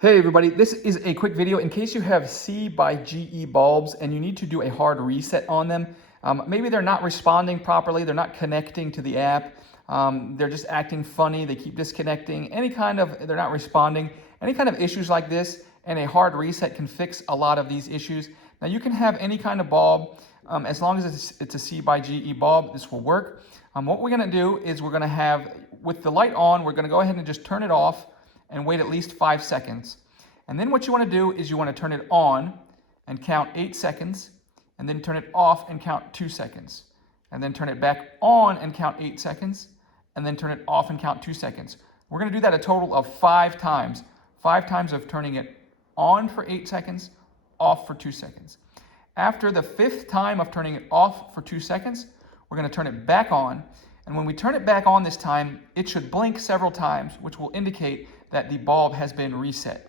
Hey everybody, this is a quick video in case you have C by GE bulbs and you need to do a hard reset on them. Maybe they're not responding properly, they're not connecting to the app, they're just acting funny, they keep disconnecting, they're not responding. Any kind of issues like this, and a hard reset can fix a lot of these issues. Now you can have any kind of bulb, as long as it's a C by GE bulb, this will work. What we're gonna do is we're gonna have, with the light on, we're gonna go ahead and just turn it off and wait at least 5 seconds. And then what you want to do is you want to turn it on and count 8 seconds, and then turn it off and count 2 seconds. And then turn it back on and count 8 seconds, and then turn it off and count 2 seconds. We're going to do that a total of 5 times. 5 times of turning it on for 8 seconds, off for 2 seconds. After the 5th time of turning it off for 2 seconds, we're going to turn it back on. And when we turn it back on this time, it should blink several times, which will indicate that the bulb has been reset.